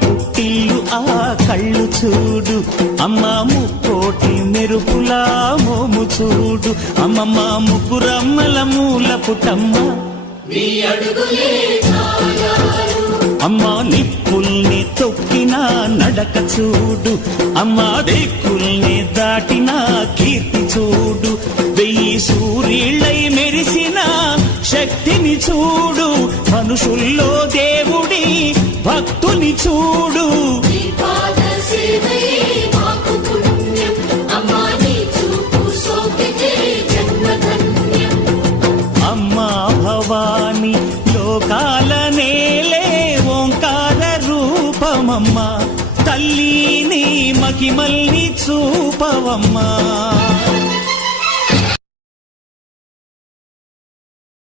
పుట్టిల్లు ఆ కళ్ళు చూడు, అమ్మ ముక్కోటి మెరుపులా మోము చూడు, అమ్మమ్మ ముగ్గురమ్మల మూల పుటమ్మ అమ్మ నిప్పుల్ని తొక్కిన నడక చూడు, అమ్మ దిక్కుల్ని దాటిన కీర్తి చూడు, 1000 సూర్యుళ్ళై మెరిసిన శక్తిని చూడు, మనుషుల్లో దేవుడి భక్తుని చూడు. అమ్మా భవాని లోకాల నేలే ఓంకార రూపమమ్మా, తల్లిని మహిమల్ని చూపవమ్మా.